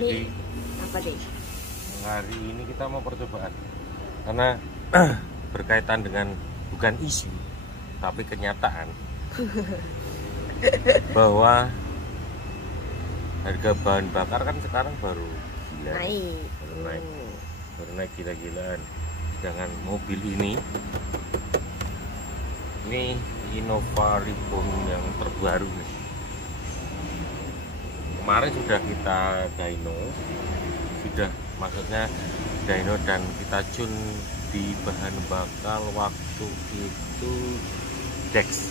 Jadi apa deh? hari ini kita mau percobaan karena berkaitan dengan bukan isu tapi kenyataan bahwa harga bahan bakar kan sekarang baru gila, baru naik gila-gilaan. Sedangkan mobil ini Innova Reborn yang terbaru nih. Kemarin sudah kita dyno, maksudnya dyno dan kita tune di bahan bakar waktu itu Dex.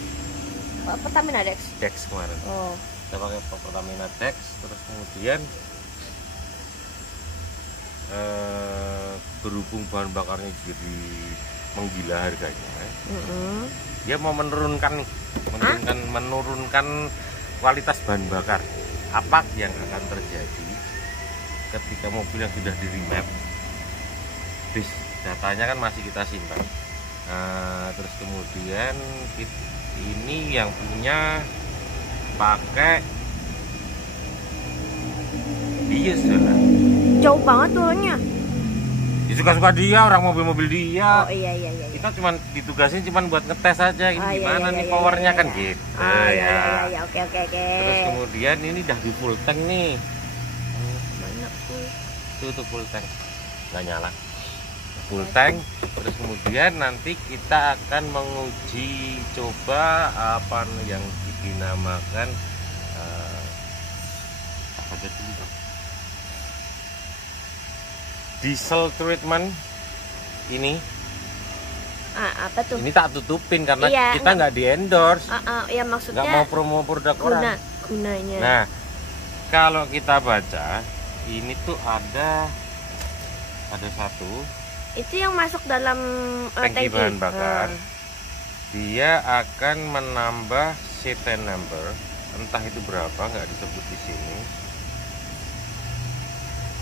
Pertamina Dex. Dex kemarin. Oh. Kita pakai Pertamina Dex, terus kemudian berhubung bahan bakarnya jadi menggila harganya, dia mau menurunkan kualitas bahan bakar. Apa yang akan terjadi ketika mobil yang sudah di remap, datanya kan masih kita simpan, terus kemudian ini yang punya pakai bias lah. Jauh banget turunnya. Ya, suka-suka dia, orang mobil-mobil dia. Oh iya. Kita cuman ditugasin buat ngetes aja ini gimana nih powernya kan gitu. Iya, oke. Terus kemudian ini udah di full tank nih. Mana full? Tuh full tank. Nggak nyala. Full tank. Terus kemudian nanti kita akan menguji coba apa yang dinamakan apa itu? Diesel treatment ini. Apa tuh? Ini tak tutupin karena kita nggak di endorse. Ya maksudnya nggak mau promo produk orang. Gunanya. Nah, kalau kita baca ini tuh ada satu. Itu yang masuk dalam tangki bahan bakar. Dia akan menambah cetane number, entah itu berapa nggak disebut di sini.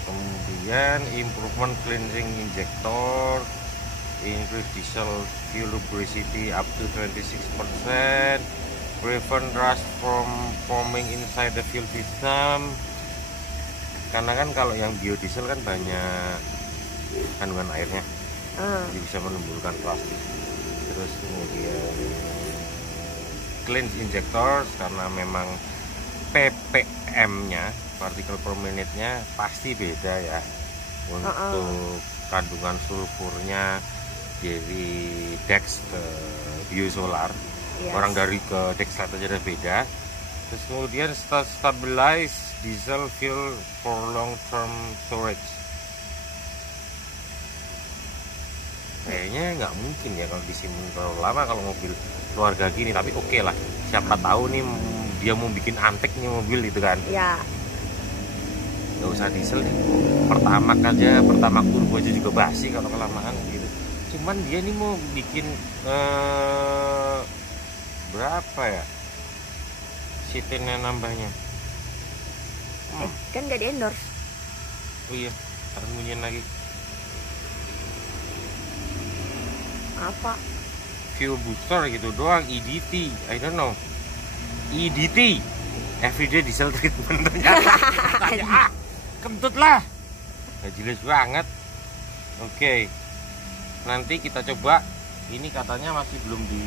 Kemudian improvement cleansing injector, increase diesel fuel lubricity up to 26%, prevent rust from forming inside the fuel system. Karena kan kalau yang biodiesel kan banyak kandungan airnya, jadi bisa menimbulkan plastik. Terus kemudian cleanse injectors, karena memang ppm-nya, partikel per menitnya pasti beda ya untuk kandungan sulfurnya dari Dex ke biosolar. Orang dari ke Dex aja udah beda. Terus kemudian stabilize diesel fuel for long term storage. Kayaknya nggak mungkin ya kalau disimpan terlalu lama kalau mobil keluarga gini, tapi oke lah, siapa tahu nih dia mau bikin antik nih mobil itu kan. Ya. Nggak usah diesel, pertamax aja, pertamax turbo aja juga basi kalau kelamaan gitu. Cuman dia nih mau bikin berapa ya cetane nambahnya? Kan nggak di endorse. Oh iya, harus bunyiin lagi. Apa? Fuel booster gitu doang, EDT, I don't know. EDT, everyday diesel treatment ternyata. Kentut lah, nggak jelas banget. Oke, nanti kita coba. Ini katanya masih belum di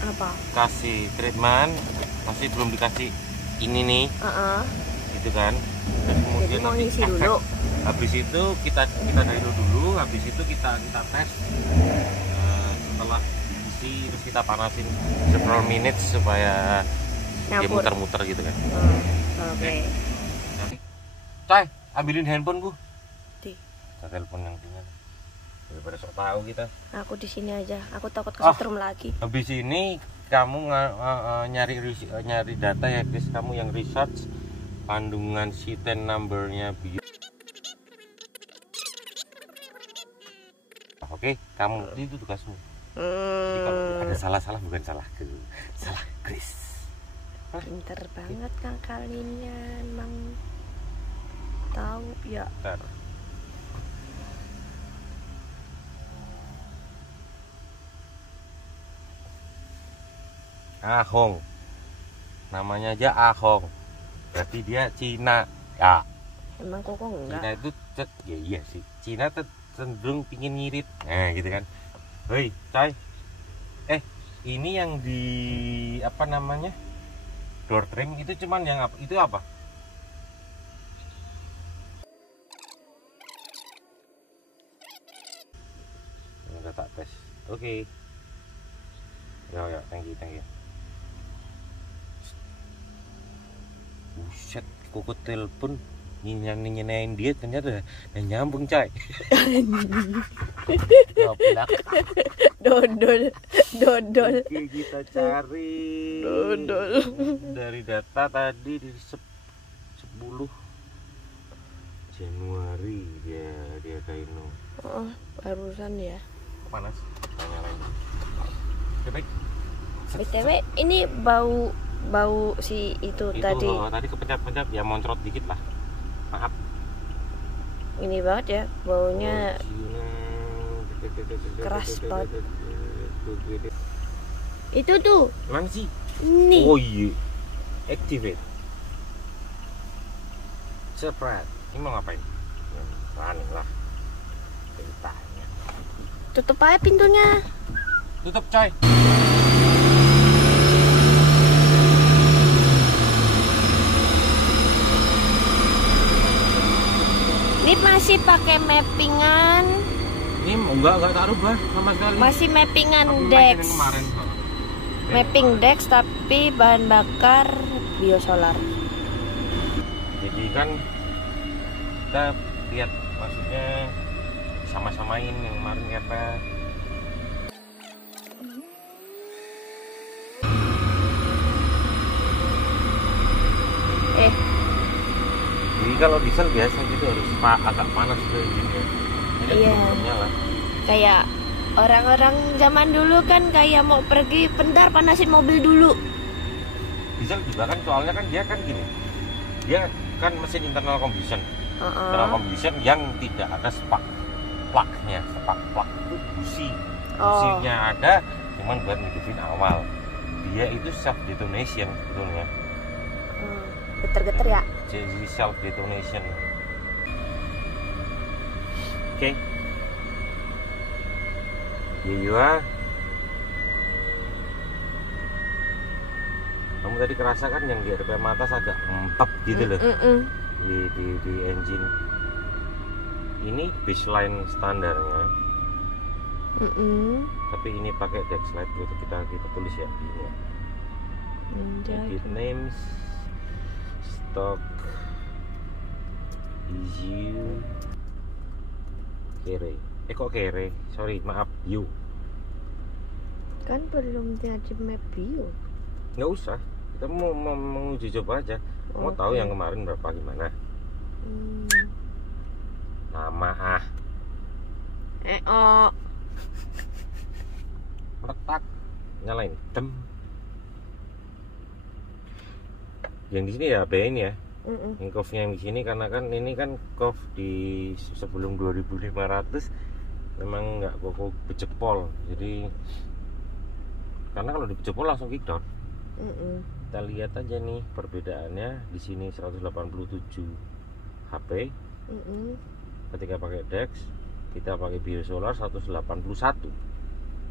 apa? Kasih treatment, masih belum dikasih ini nih. Gitu kan. Dan kemudian mau nanti ngisi dulu. Habis itu kita dyno dulu, habis itu kita tes. Setelah diisi terus kita panasin several minutes supaya dia muter-muter gitu kan. Oke. Coy, ambilin handphone Bu. Kita telepon yang punya. Daripada sok tahu kita. Aku di sini aja. Aku takut kesetrum lagi. Habis ini kamu nyari data ya, guys. Kamu yang research kandungan cetane numbernya bio. Oke, kamu itu tugasmu. Jadi kalau ada salah bukan salahku, salah Chris. Pinter banget Kang kalinya, emang tahu ya. Bentar. Ahong, namanya aja Ahong. berarti dia Cina ya. Emang kok enggak? Cina itu ya iya sih, Cina cenderung pingin ngirit, nah gitu kan. Hei coy, ini yang di apa namanya door trim itu cuman yang apa? Itu apa? Udah tak tes. Oke. Ya, thank you. Buset, kok telepon nyenyain dia ternyata nyambung coy. Dodol. Oke, kita cari Dodol. dari data tadi di 10 Januari dia Dino. Oh, barusan ya. Panas. Tanya lagi. Baik. BTW ini bau si itu tadi. Tadi kepencet-pencet ya, moncrot dikit lah. Maaf. Ini banget ya baunya. Keras banget. Itu tuh. Mana sih? Ini. Oh iya. Activate. Surprise. Ini mau ngapain? Running lah. Ceritanya. Tutup aja pintunya. Tutup coy. Ini masih pakai mappingan. Ini enggak tak rubah sama sekali. Masih mappingan Dex. Mapping Dex tapi bahan bakar biosolar. Jadi kan kita lihat, maksudnya sama-samain yang kemarin kata. Jadi kalau diesel biasa gitu harus agak panas tuh engine-nya. Iya. Nyala. Kayak orang-orang zaman dulu kan kayak mau pergi bentar panasin mobil dulu. Diesel juga kan soalnya kan dia kan gini. Dia kan mesin internal combustion. Internal combustion yang tidak ada spark plug-nya. Spark plug itu busi. Businya ada cuman buat ngidupin awal. Dia itu self detonation sebetulnya. Geter-geter ya? Jadi self detonation. Oke. Here you are. Kamu tadi kerasa kan yang di RPM atas agak empap gitu loh. Di engine. Ini baseline standarnya. Tapi ini pakai deck slide gitu, kita tulis ya ini ya. Edit names, stock, issue, kere. Kok kere? Sorry, maaf, you. Kan belum jadi map view. Nggak usah, kita mau menguji coba aja. Mau tahu yang kemarin berapa gimana? Nama letak, nyalain, dem. Yang di sini ya B ini ya. Yang curve-nya yang di sini karena kan ini kan curve di sebelum 2500 memang nggak kok bejepol. Jadi karena kalau dibejepol langsung kick down. Kita lihat aja nih perbedaannya di sini 187 HP. Ketika pakai Dex, kita pakai biosolar 181.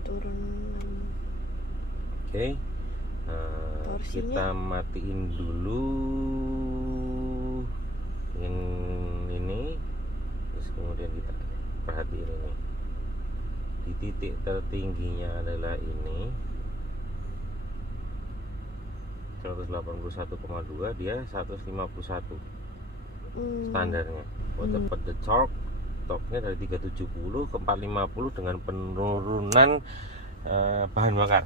Turun. Oke. Kita matiin dulu yang ini, terus kemudian kita perhatiin ini. Di titik tertingginya adalah ini 181,2, dia 151 standarnya. Buat dapat the torque-nya dari 370 ke 450 dengan penurunan bahan bakar.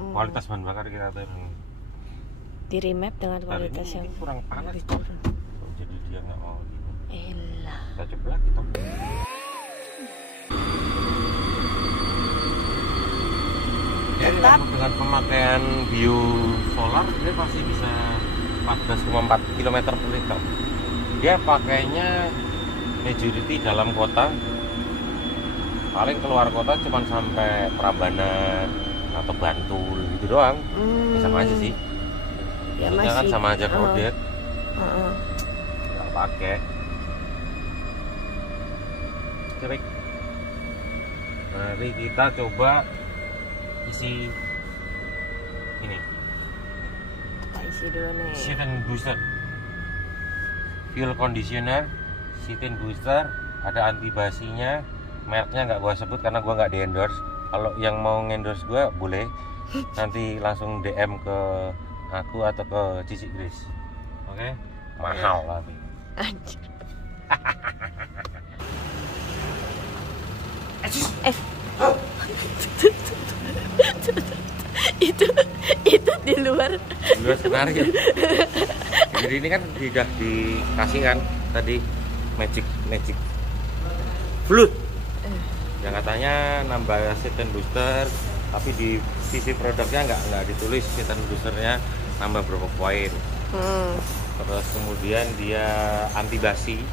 Kualitas bahan bakar kita turun. Di remap dengan kualitas yang kurang panas kok. Jadi dia nggak mau gitu. Elah. Kita coba lagi toh. Tetap dengan pemakaian biosolar dia pasti bisa 14,4 km per liter. Dia pakainya majority dalam kota. Paling keluar kota cuma sampai Prambanan atau Bantul gitu doang. Sama aja sih. Ya maksudnya masih kan sama aja kode. Nggak pakai. Baik. Mari kita coba isi ini. Kita isi dulu nih. Seat and booster. Fuel conditioner, seat and booster, ada anti basinya. Mereknya nggak gua sebut karena gua nggak di-endorse. Kalau yang mau ngendorse gua boleh. Nanti langsung DM ke aku atau ke Cici Grace. Oke? Mahal tapi. Anjir. itu di luar skenario. Jadi ini kan sudah dikasih kan tadi magic fluid yang katanya nambah seat and booster, tapi di sisi produknya nggak ditulis seat and boosternya nambah berapa poin. Terus kemudian dia anti basi,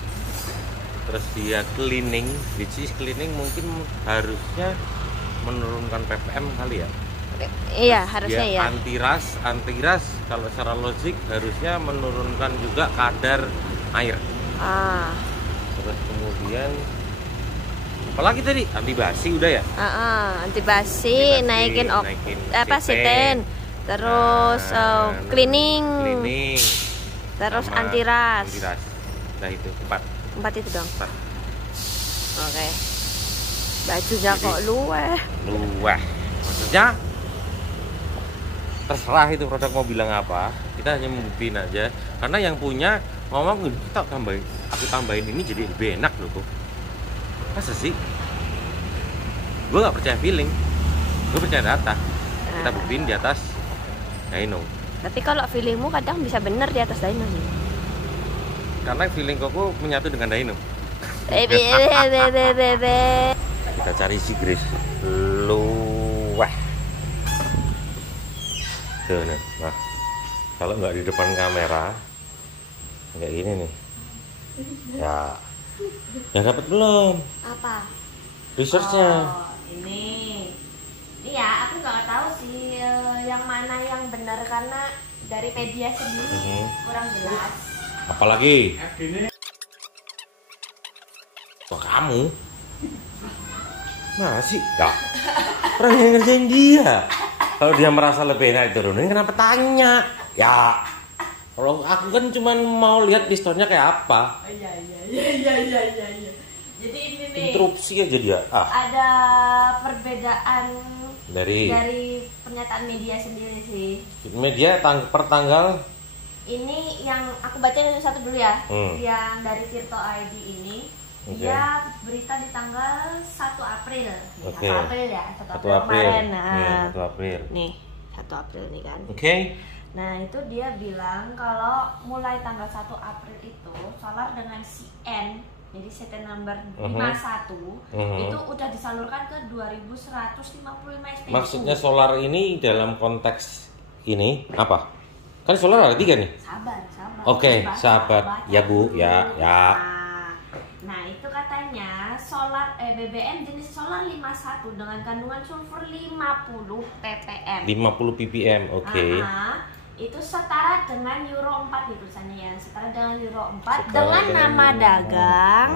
terus dia cleaning, which is cleaning mungkin harusnya menurunkan ppm kali ya. Iya, harusnya dia ya. Anti ras kalau secara logik harusnya menurunkan juga kadar air. Terus kemudian apalagi tadi anti basi udah ya? Anti basi, naikin siten, terus cleaning, terus anti ras. Nah itu 4 itu dong. 4. Oke. Bajunya kok luweh. Maksudnya terserah itu produk mau bilang apa, kita hanya membuktiin aja. Karena yang punya ngomong aku tambahin ini jadi lebih enak loh kok. Masa sih? Gue nggak percaya feeling, gue percaya data. Kita buktiin di atas dyno. Tapi kalau feelingmu kadang bisa bener di atas dyno sih. Karena feeling koko menyatu dengan dyno. Kita cari si Grace. Luweh. Tuh, nah, kalau nggak di depan kamera kayak gini nih, ya dapat belum? Apa? Researchnya? Ini ya aku nggak tahu sih yang mana yang benar karena dari media sendiri kurang jelas. Apalagi? Wah kamu? Masih? Ya, orang yang ngerjain dia. Kalau dia merasa lebih enak diturunin, kenapa tanya? Ya, kalau aku kan cuma mau lihat pistonnya kayak apa. Iya. Jadi ini nih. Interupsi aja dia. Ada perbedaan dari pernyataan media sendiri sih. Media per tanggal. Ini yang aku baca satu dulu ya. Yang dari Tirto ID ini. Dia berita di tanggal 1 April. 1 April ya, 1 April kemarin. Nah, 1 April. Nih, 1 April nih kan. Nah, itu dia bilang kalau mulai tanggal 1 April itu solar dengan CN, jadi CT number 51 itu udah disalurkan ke 2155 SPBU. Maksudnya solar ini dalam konteks ini apa? Kan solar ada 3 nih. Sabar. Oke, sabar. Ya, Bu, ya. Nah, itu katanya solar BBM jenis solar 51 dengan kandungan sulfur 50 ppm. 50 ppm, Itu setara dengan Euro 4 nih tulisannya ya. Setara dengan Euro 4 dengan nama dagang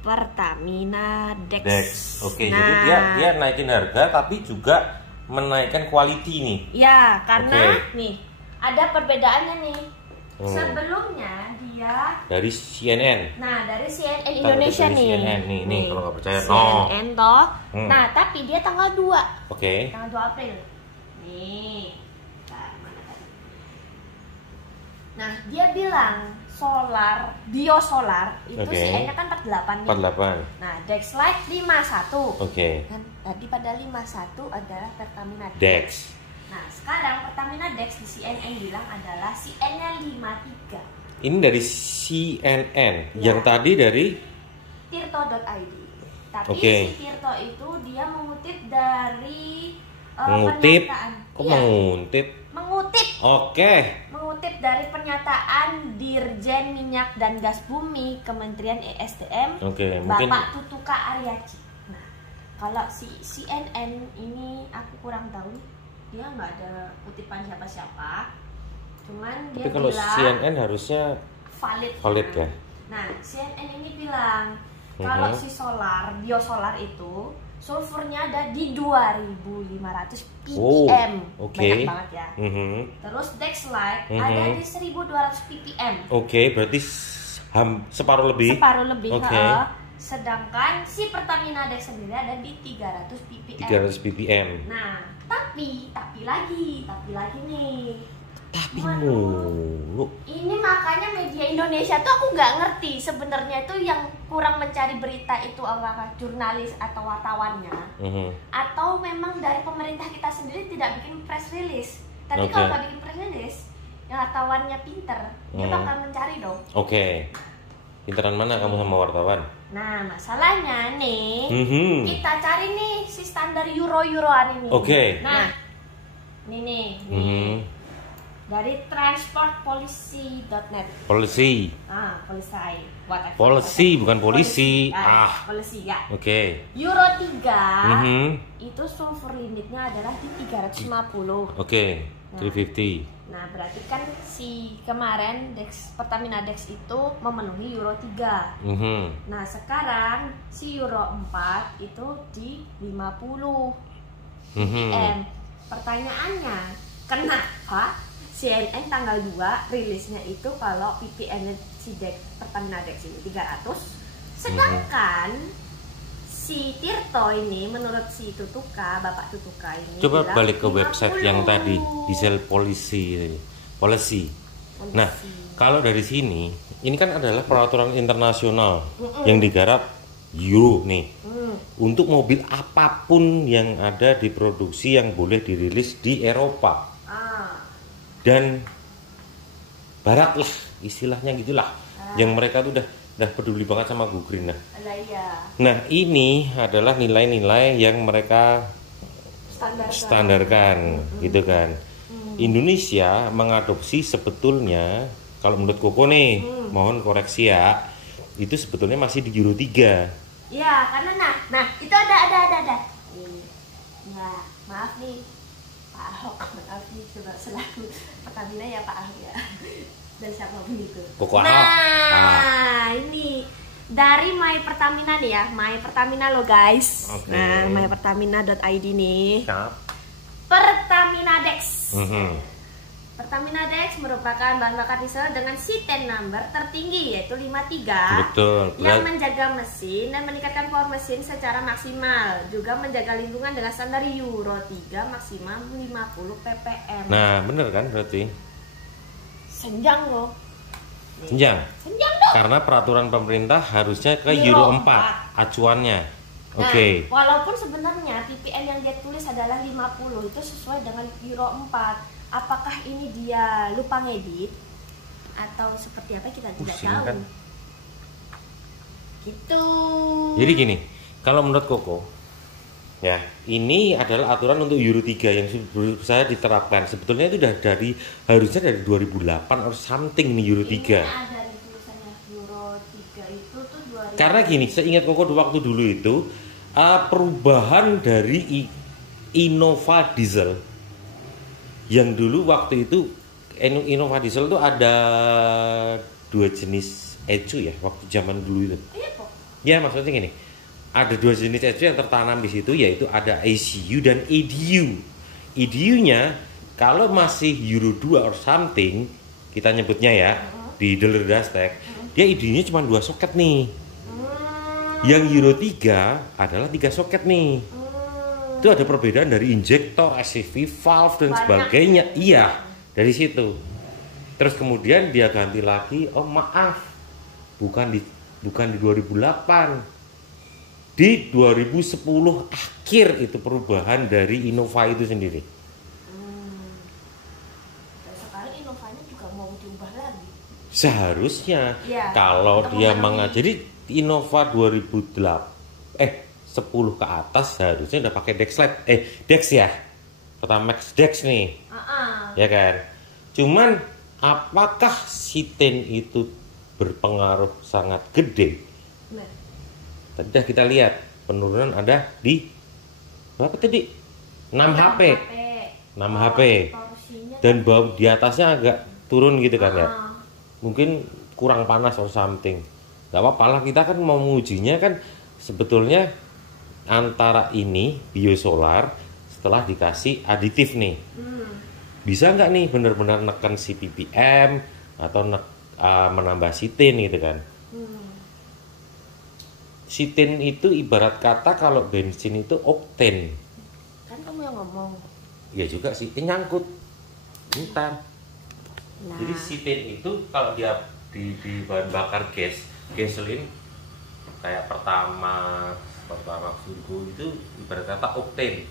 Pertamina Dex. Jadi dia naikin harga tapi juga menaikkan quality nih. Ya, karena nih ada perbedaannya nih. Sebelumnya dia dari CNN. Nah, dari CNN Indonesia nih. CNN nih kalau nggak percaya CNN toh. Nah, tapi dia tanggal 2. Tanggal 2 April. Nih. Nah, dia bilang solar, biosolar itu CN-nya kan 48 nih. 48. Nah, Dexlite 51. Kan tadi pada 51 adalah Pertamina Dex. Nah, sekarang Pertamina Dex di CNN bilang adalah CN-nya 53. Ini dari CNN, yang tadi dari Tirto.id. Tapi si Tirto itu dia mengutip dari mengutip mengutip dari pernyataan Dirjen Minyak dan Gas Bumi Kementerian ESDM, Bapak Tutuka Aryaci. Nah, kalau si CNN ini aku kurang tahu, dia nggak ada kutipan siapa-siapa. Cuman tapi kalau CNN harusnya valid ya. Nah, CNN ini bilang kalau si biosolar itu sulfurnya ada di 2500 ppm. Banyak banget ya. Terus Dexlite ada di 1200 ppm. Berarti separuh lebih. Sedangkan si Pertamina Dex sendiri ada di 300 ppm. Nah, tapi lagi nih. Tapi mulu. Ini makanya media Indonesia tuh aku nggak ngerti sebenarnya itu yang kurang mencari berita itu apakah jurnalis atau wartawannya, atau memang dari pemerintah kita sendiri tidak bikin press release. Tapi kalau nggak bikin press release, yang wartawannya pinter, dia bakal mencari dong. Pinteran mana kamu sama wartawan? Nah, masalahnya nih, kita cari nih si standar euro-euroan ini. Nah, ini nih. Dari transportpolicy.net. Policy. Whatever. Policy bukan polisi. Policy ya. Euro 3 itu sulfur limitnya adalah di 350. 350. Nah, berarti kan si kemarin Pertamina Dex itu memenuhi Euro 3. Nah, sekarang si Euro 4 itu di 50 ppm. Pertanyaannya, kenapa CNN tanggal 2 rilisnya itu kalau ppm si Pertamina Dex ini 300, sedangkan si Tirto ini menurut si Bapak Tutuka ini coba balik ke website yang tadi diesel policy. Nah, kalau dari sini ini kan adalah peraturan internasional yang digarap Euro nih. Untuk mobil apapun yang ada diproduksi yang boleh dirilis di Eropa dan Barat lah, istilahnya gitulah. Yang mereka tuh udah peduli banget sama Go Green. Nah, ini adalah nilai-nilai yang mereka standarkan gitu kan. Indonesia mengadopsi sebetulnya, kalau menurut Koko nih, mohon koreksi ya, itu sebetulnya masih di Euro 3. Ya, karena nah itu ada. Nah, maaf nih Pak Ahok, maaf nih selaku Pertamina ya Pak Ahok ya. Dan siapapun itu. Ini dari My Pertamina nih ya, My Pertamina lo guys. Nah, mypertamina.id nih. Pertamina Dex. Pertamina Dex merupakan bahan bakar diesel dengan C10 number tertinggi yaitu 53. Yang menjaga mesin dan meningkatkan power mesin secara maksimal, juga menjaga lingkungan dengan standar Euro 3 maksimal 50 ppm. Nah, bener kan berarti? Senjang loh. Senjang dong. Karena peraturan pemerintah harusnya ke Euro 4 acuannya. Walaupun sebenarnya ppm yang dia tulis adalah 50, itu sesuai dengan Euro 4. Apakah ini dia lupa ngedit atau seperti apa kita tidak tahu. Kan? Gitu. Jadi gini, kalau menurut Koko, ya ini adalah aturan untuk Euro 3 yang saya diterapkan. Sebetulnya itu harusnya dari 2008 or something nih Euro 3. Ini ada di tulisannya Euro 3 itu tuh 2008. Karena gini, saya ingat Koko waktu dulu itu perubahan dari Innova Diesel. Yang dulu waktu itu Innova Diesel itu ada 2 jenis ECU ya waktu zaman dulu itu. Ya maksudnya gini, ada 2 jenis ECU yang tertanam di situ, yaitu ada ECU dan EDU. EDU-nya kalau masih Euro 2 or something kita nyebutnya ya di dealer Dastek, dia EDU-nya cuma 2 soket nih. Yang Euro 3 adalah 3 soket nih. Itu ada perbedaan dari injektor, SCV, valve dan sebagainya. Iya, dari situ. Terus kemudian dia ganti lagi, oh maaf, bukan di 2008, di 2010 akhir itu perubahan dari Innova itu sendiri. Sekarang Innovanya juga mau diubah lagi. Seharusnya kalau dia jadi Innova 10 ke atas harusnya udah pakai Dex ya, Pertamax Dex nih, ya kan. Cuman apakah C10 itu berpengaruh sangat gede? Tadi dah kita lihat penurunan ada di berapa tadi? 6 HP. Dan bawah di atasnya agak turun gitu kan ya. Mungkin kurang panas or something. Gak apa-apa lah, kita kan mau mengujinya kan sebetulnya antara ini biosolar setelah dikasih aditif nih. Bisa nggak nih benar-benar neken si ppm atau menambah sitin gitu kan. Sitin itu ibarat kata kalau bensin itu okten. Kan kamu yang ngomong. Iya juga sih, ini nyangkut. Bentar. Nah. Jadi sitin itu kalau dia di bahan bakar gasoline kayak pertama surgo itu ibarat kata okten.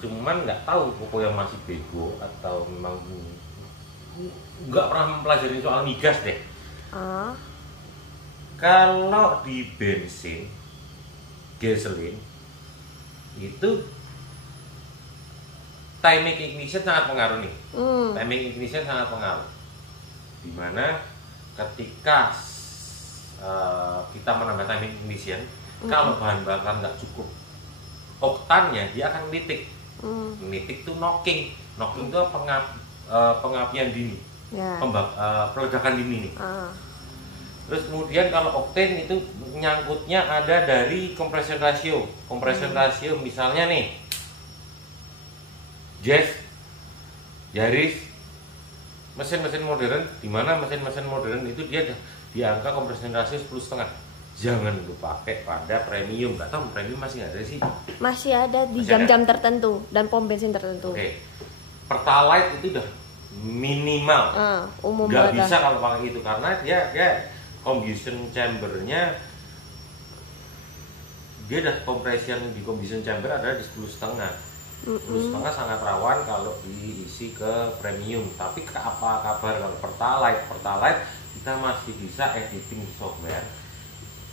Cuman nggak tahu Koko yang masih bego atau memang nggak pernah mempelajari soal migas deh. Kalau di bensin gasoline itu timing ignition sangat pengaruh nih. Timing ignition sangat pengaruh. Dimana ketika kita menambah timing ignition, kalau bahan bakar nggak cukup oktannya, dia akan menitik. Menitik itu knocking. Knocking itu pengapian dini, peledakan dini nih. Terus kemudian kalau okten itu nyangkutnya ada dari compression ratio. Compression ratio misalnya nih Jazz, Yaris, mesin-mesin modern, di mana mesin-mesin modern itu dia di angka compression ratio 10,5. Jangan lupa pakai pada premium. Nggak tahu premium masih ada sih? Masih ada di jam-jam tertentu dan pom bensin tertentu. Oke. Pertalite itu udah minimal. Umum nggak bisa kalau pakai itu karena dia combustion chambernya dia ada compression di combustion chamber ada di 10,5. 10,5 sangat rawan kalau diisi ke premium. Tapi apa kabar kalau pertalite? Pertalite kita masih bisa editing software,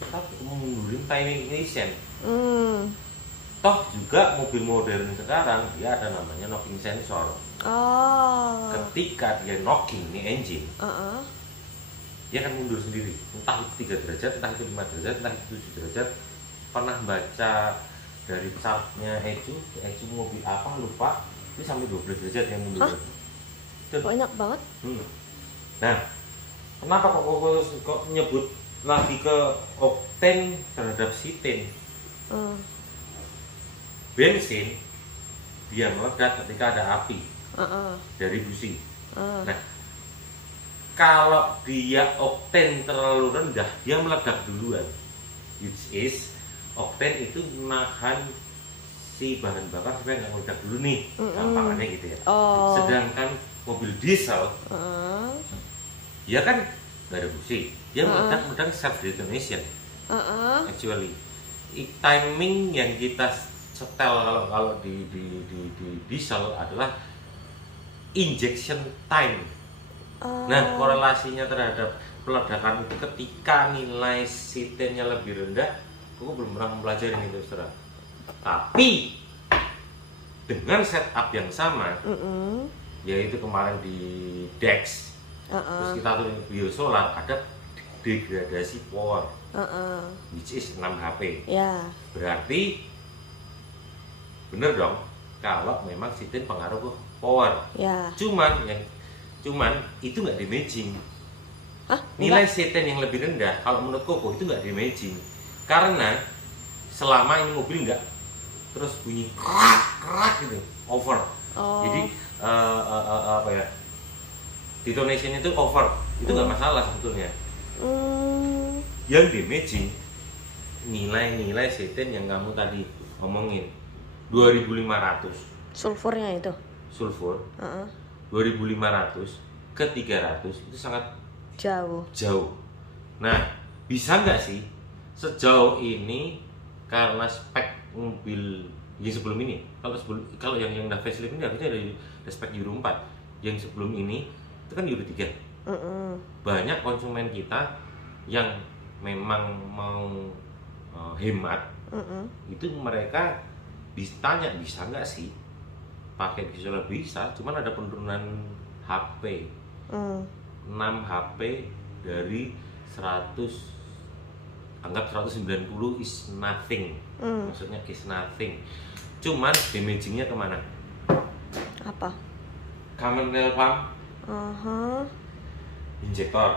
kita mundurin timing ignition. Toh juga mobil modern sekarang dia ada namanya knocking sensor. Ketika dia knocking nih engine, dia akan mundur sendiri, entah itu 3 derajat, entah itu 5 derajat, entah itu 7 derajat. Pernah baca dari chartnya Ecu mobil apa lupa, ini sampai 12 derajat yang mundur. Banyak banget. Nah, kenapa kok nyebut lagi ke okten terhadap sitin? Bensin dia meledak ketika ada api dari busi. Nah, kalau dia okten terlalu rendah, dia meledak duluan. Which is okten itu menahan si bahan bakar supaya nggak meledak dulu nih, gampangannya gitu ya. Sedangkan mobil diesel, dia kan nggak ada busi, dia meledak self detonation. Actually, timing yang kita setel kalau di diesel adalah injection time. Nah, korelasinya terhadap peledakan ketika nilai sitinnya lebih rendah, aku belum pernah mempelajari itu, saudara. Tapi dengan setup yang sama, yaitu kemarin di DEX, terus kita tuh biosolar, ada degradasi power, which is 6 HP. Berarti bener dong kalau memang sitin pengaruh ke power. Cuman itu nggak damaging. Nilai sitin yang lebih rendah kalau menurut Koko itu nggak damaging karena selama ini mobil nggak terus bunyi kerak gitu over. Jadi apa ya, detonation itu over, itu nggak masalah sebetulnya. Yang damaging nilai sitin yang kamu tadi ngomongin 2500 sulfurnya itu. Sulfur 2500 ke 300 itu sangat jauh. Nah, bisa nggak sih sejauh ini karena spek mobil yang sebelum ini, kalau yang udah facelift ini harusnya ada spek Euro 4, yang sebelum ini itu kan Euro 3. Banyak konsumen kita yang memang mau hemat, itu mereka ditanya bisa nggak sih pakai biosolar, bisa, cuman ada penurunan HP 6 HP dari 100, anggap 190 is nothing. Maksudnya is nothing, cuman damagingnya kemana? Apa? Common rail pump Injektor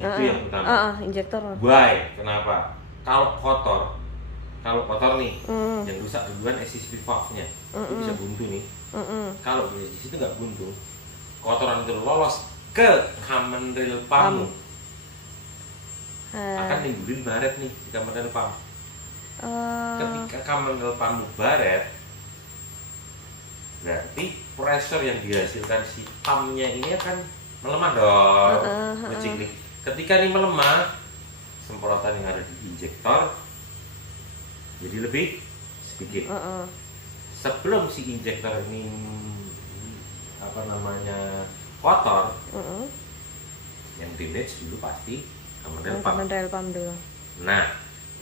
itu yang utama. Injektor. Why? Kenapa? Kalau kotor nih, yang rusak duluan assist valve-nya itu bisa buntu nih. Kalau di situ nggak buntu, kotoran itu lolos ke common rail pump, akan nimbulin baret nih di common rail pump. Ketika common rail pump baret, berarti pressure yang dihasilkan si pumpnya ini akan melemah dong, ngeciklik. Ketika ini melemah, semprotan yang ada di injektor jadi lebih sedikit. Sebelum si injektor ini kotor, yang damage dulu pasti common rail pump dulu. Nah,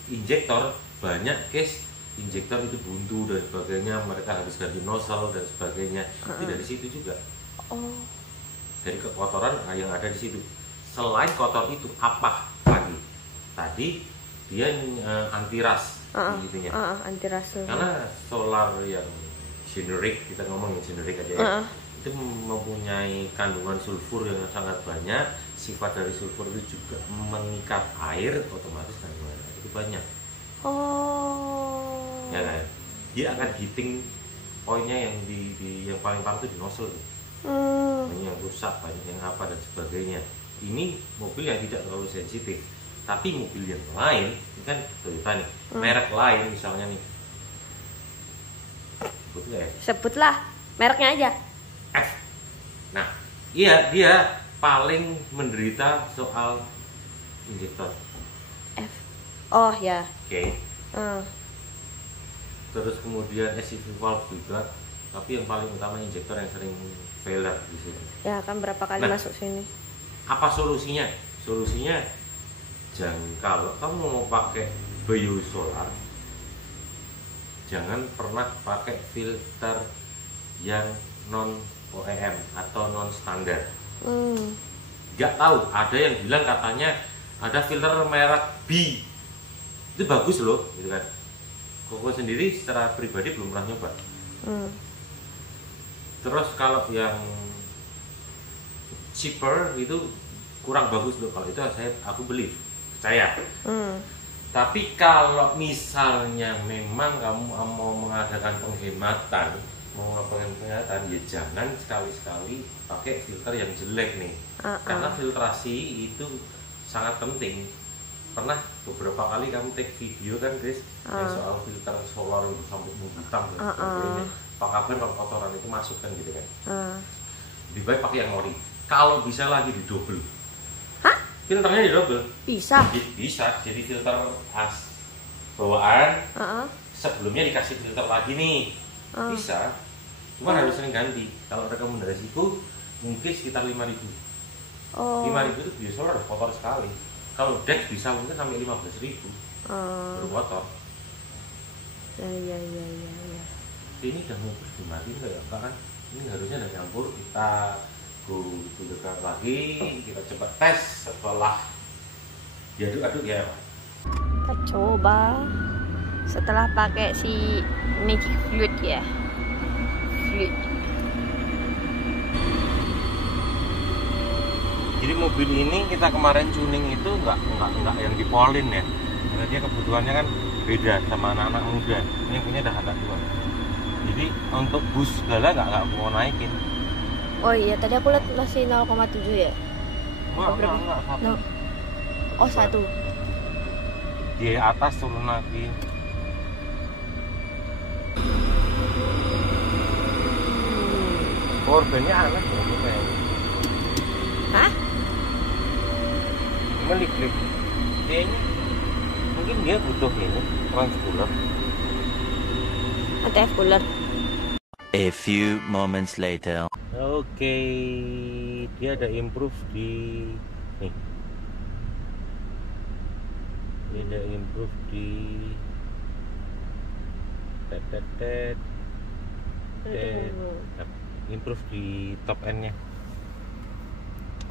injektor banyak case injektor itu buntu dan sebagainya, mereka harus ganti nozzle dan sebagainya. Itu dari situ juga. Dari kekotoran yang ada di situ. Selain kotor itu apa lagi? Tadi dia anti rust. Anti rust. Karena solar yang generik, kita ngomongin generik aja ya, itu mempunyai kandungan sulfur yang sangat banyak. Sifat dari sulfur itu juga mengikat air, otomatis kandungan air itu banyak. Ya kan? Dia akan hitting poinnya yang yang paling parah itu di nozzle. Banyak yang rusak, banyak yang apa dan sebagainya. Ini mobil yang tidak terlalu sensitif. Tapi mobil yang lain, ini kan Toyota nih, merek lain misalnya nih, sebutlah mereknya aja. F. Nah, iya dia paling menderita soal injektor. F. Oh ya. Oke. Terus kemudian SCV valve juga, tapi yang paling utama injektor yang sering failure di sini. Ya kan berapa kali masuk sini. Apa solusinya? Solusinya, kalau kamu mau pakai biosolar, jangan pernah pakai filter yang non OEM atau non standar. Nggak tahu, ada yang bilang katanya ada filter merek B, itu bagus loh, gitu kan. Koko sendiri secara pribadi belum pernah nyoba. Terus kalau yang cheaper itu kurang bagus loh, kalau itu aku beli, percaya. Tapi kalau misalnya memang kamu mau mengadakan penghematan, ya jangan sekali-sekali pakai filter yang jelek nih. Karena filtrasi itu sangat penting. Pernah beberapa kali kamu take video kan guys, yang soal filter solar itu sampai menghitam dan sebagainya. Apa kabar kalau kotoran itu masuk kan gitu kan. Lebih baik pakai yang ori. Kalau bisa lagi di double. Filternya di double. Bisa. Bisa. Jadi filter bawaan. Sebelumnya dikasih filter lagi nih. Bisa. Cuma harus sering ganti. Kalau rekomendasiku mungkin sekitar 5.000. 5.000 itu biosolar harus kotor sekali. Kalau deck bisa mungkin sampai 15.000. Baru kotor. Ya. Ini udah mau dimatiin nggak ya kan? Ini harusnya udah nyampur, kita gulirkan lagi, kita coba tes setelah diaduk-aduk ya Pak. Kita coba setelah pakai si magic fluid ya. Jadi mobil ini kita kemarin tuning itu nggak yang dipolin ya, karena dia kebutuhannya kan beda sama anak-anak muda. Ini punya udah agak tua. Jadi untuk bus segala nggak mau naikin. Oh iya, tadi aku lihat masih 0,7 ya? Enggak, 1. Oh 1. Di atas turun lagi. Korbannya aneh ya. Hah? Melik-lik. Kayaknya mungkin dia butuh ini transcooler. ATF cooler. A few moments later. Oke, dia ada improve di nih. Dia ada improve di improve di top end-nya.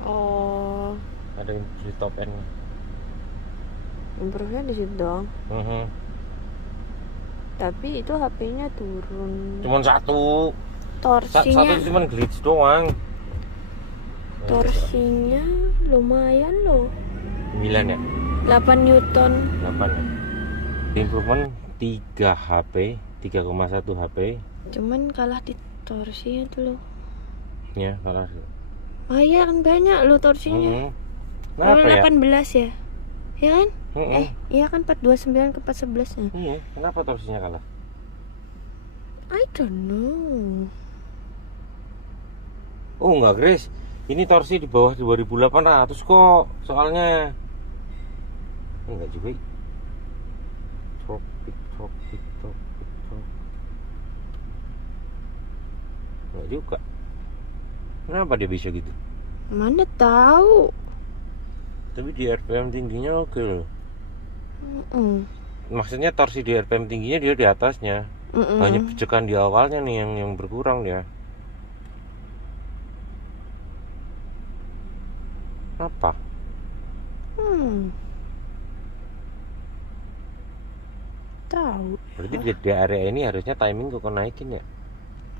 Oh. Ada improve di top end-nya. Improve-nya di situ dong. Tapi itu HP-nya turun. Cuman satu. Torsinya. Satu cuman glitch doang. Torsinya lumayan loh. 9 ya? 8 Newton. 8 ya? Improvement 3 HP, 3,1 HP. Cuman kalah di torsinya tuh loh. Ya, kalah. Oh iya kan banyak loh torsinya. Kenapa ya? 18 ya? Ya kan? Iya kan 429 ke 411 ya? Iya, kenapa torsinya kalah? I don't know. Oh enggak, Grace. Ini torsi di bawah 2800 kok. Soalnya enggak juga. Tropik. Enggak juga. Kenapa dia bisa gitu? Mana tahu. Tapi di RPM tingginya oke loh. Maksudnya torsi di RPM tingginya dia di atasnya. Hanya pijakan di awalnya nih yang berkurang dia. Apa? Tahu. Berarti di area ini harusnya timing kok naikin ya?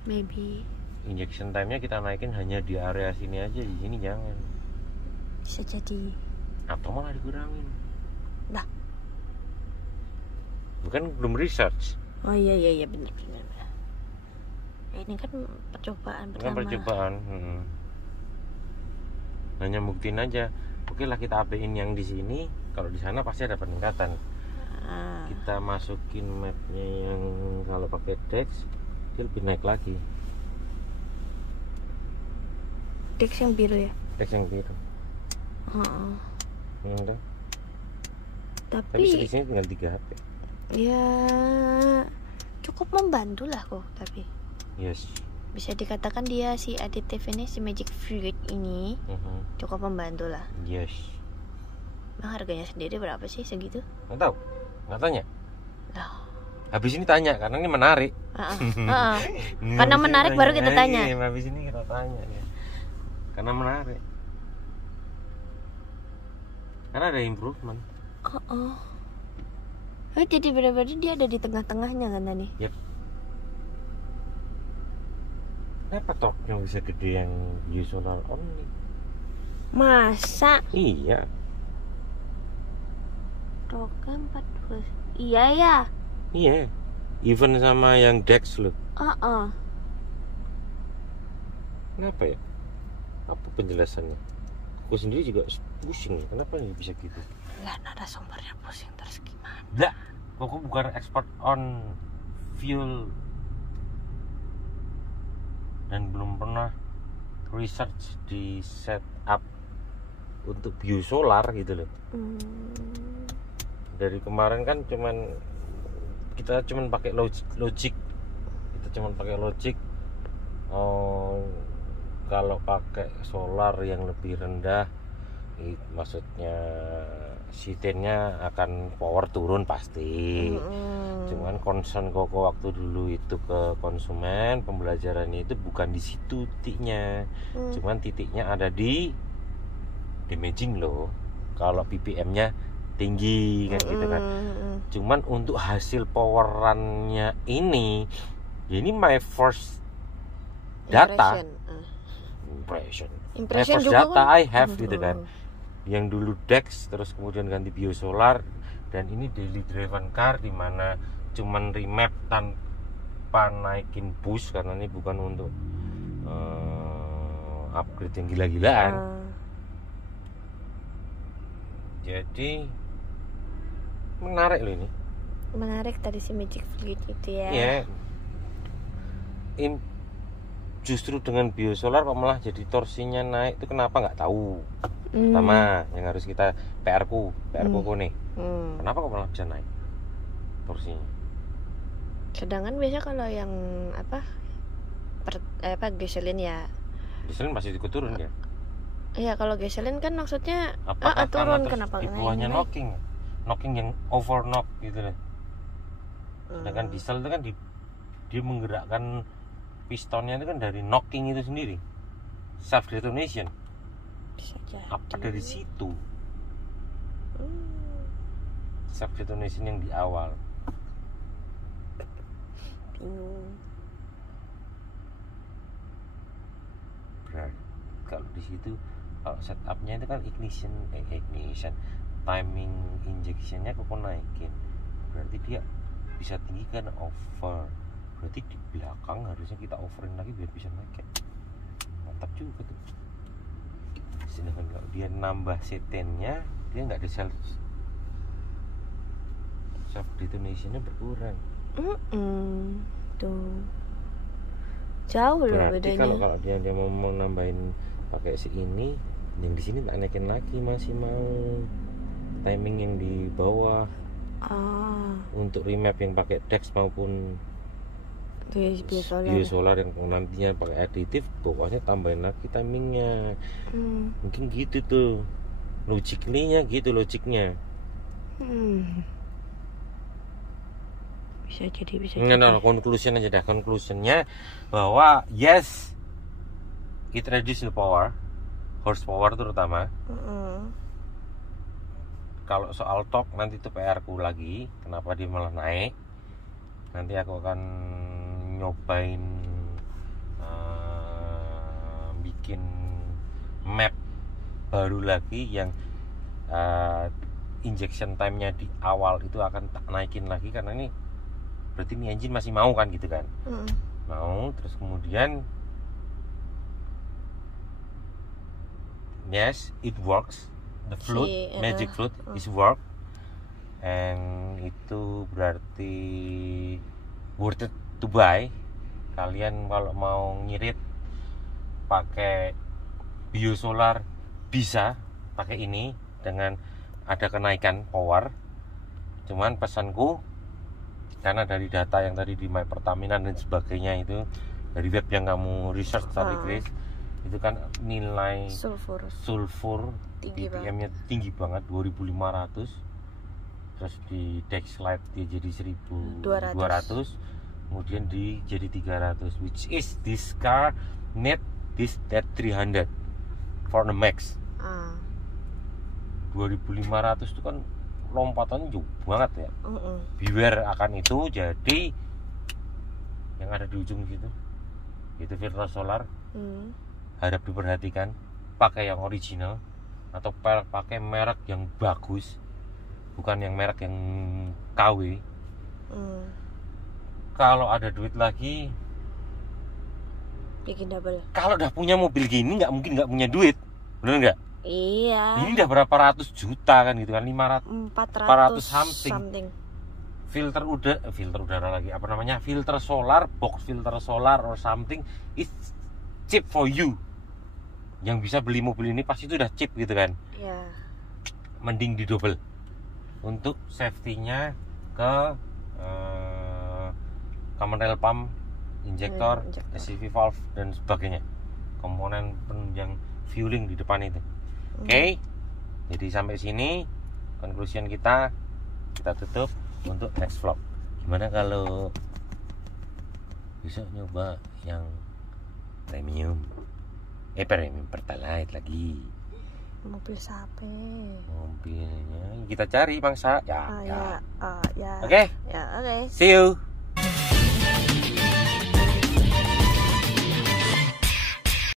Maybe. Injection time-nya kita naikin hanya di area sini aja, di sini jangan. Bisa jadi. Atau malah dikurangin. Lah. Bukan belum research. Oh iya benar. Ini kan percobaan pertama. Kan percobaan. Hanya buktiin aja. Oke lah kita apain yang di sini. Kalau di sana pasti ada peningkatan. Kita masukin mapnya yang kalau pakai Dex dia lebih naik lagi. Dex yang biru ya? Dex yang biru. Tapi di sini tinggal 3 HP. Ya cukup membantu lah kok, tapi yes, bisa dikatakan dia si aditif ini, si Magic Fruit ini cukup membantu lah. Yes. Nah harganya sendiri berapa sih segitu? Nggak tahu, nggak tanya. Loh. Habis ini tanya karena ini menarik. Karena menarik baru kita tanya. Habis ini kita tanya ya. Karena menarik. Karena ada improvement. Jadi benar-benar dia ada di tengah-tengahnya kan tadi? Yep. Kenapa torque-nya bisa gede yang solar on nih? Masa? Iya. Torque 42. Iya ya. Iya. Even sama yang Dex loh. Kenapa ya? Apa penjelasannya? Aku sendiri juga pusing. Kenapa nih bisa gitu? Lah narasumbernya pusing terus gimana? Enggak. Aku bukan expert on fuel dan belum pernah research di setup untuk biosolar gitu loh. Dari kemarin kan kita cuman pakai logic. Kalau pakai solar yang lebih rendah, maksudnya sitennya akan power turun pasti. Cuman concern Koko waktu dulu itu ke konsumen, pembelajarannya itu bukan di situ titiknya. Cuman titiknya ada di damaging loh. Kalau PPM-nya tinggi kan gitu kan. Cuman untuk hasil powerannya ini my first data. Impression juga data kan? I have gitu kan. Yang dulu Dex terus kemudian ganti biosolar, dan ini daily driven car di mana cuman remap tanpa naikin boost karena ini bukan untuk upgrade yang gila-gilaan. Jadi menarik loh ini. Menarik tadi si Magic Fluid itu ya. Iya. Justru dengan biosolar kok malah jadi torsinya naik, itu kenapa nggak tahu. Pertama yang harus kita PR ku nih. Kenapa kok malah bisa naik torsinya? Sedangkan biasa kalau yang gasolin ya. Gasolin masih ikut turun ya? Iya, kalau gasolin kan maksudnya turun, turun, kenapa di bawahnya knocking yang over knock gitu loh. Sedangkan diesel itu kan dia menggerakkan pistonnya itu kan dari knocking itu sendiri, self detonation. Apa dari situ self detonation yang di awal? Berarti kalau di situ Kalau setupnya itu kan ignition timing injectionnya kok naikin, berarti dia bisa tinggi kan over, berarti di belakang harusnya kita overin lagi biar bisa naik. Mantap juga tuh. Sedangkan kalau dia nambah setennya, dia nggak ada self detonationnya berkurang. Tuh jauh loh berarti bedanya. Kalau dia mau nambahin pakai si ini, yang di sini tak naikin lagi, masih mau timing yang di bawah. Untuk remap yang pakai Dex maupun biosolar yang nantinya pakai aditif, bawahnya tambahin lagi timingnya. Mungkin gitu tuh logiknya, bisa jadi. Nah, conclusion aja dah. Conclusionnya bahwa yes, it reduce the power, horsepower terutama. Kalau soal torque nanti itu PR ku lagi, kenapa dia malah naik. Nanti aku akan nyobain bikin map baru lagi yang injection time-nya di awal itu akan tak naikin lagi, karena ini berarti ini engine masih mau kan gitu kan. Mau, terus kemudian yes, it works. The float, magic float is work, and itu berarti worth it to buy. Kalian kalau mau ngirit pakai biosolar bisa pakai ini dengan ada kenaikan power. Cuman pesanku, karena dari data yang tadi di My Pertamina dan sebagainya itu, dari web yang kamu research tadi Grace, itu kan nilai sulfur ppm-nya tinggi banget, 2500. Terus di Dexlite dia jadi 1200, kemudian jadi 300, which is this car need that 300 for the max. 2500 itu kan lompatannya jauh banget ya. Beware akan itu. Jadi yang ada di ujung situ itu filter solar, harap diperhatikan, pakai yang original atau pakai merek yang bagus, bukan yang merek yang KW. Kalau ada duit lagi bikin double. Kalau udah punya mobil gini nggak mungkin nggak punya duit, bener nggak? Iya. Ini udah berapa ratus juta kan gitu kan, 400 something. Filter udara lagi, apa namanya, filter solar, box filter solar or something is cheap for you. Yang bisa beli mobil ini pasti itu udah cheap gitu kan. Mending di double untuk safety-nya ke common rail pump, injektor, SCV valve dan sebagainya, komponen penunjang fueling di depan itu. Oke. Jadi sampai sini conclusion kita tutup untuk next vlog. Gimana kalau besok nyoba yang premium Pertalite lagi? Mobil siapa? Mobilnya kita cari bangsa ya. Ya. Oke. Ya, oke. See you.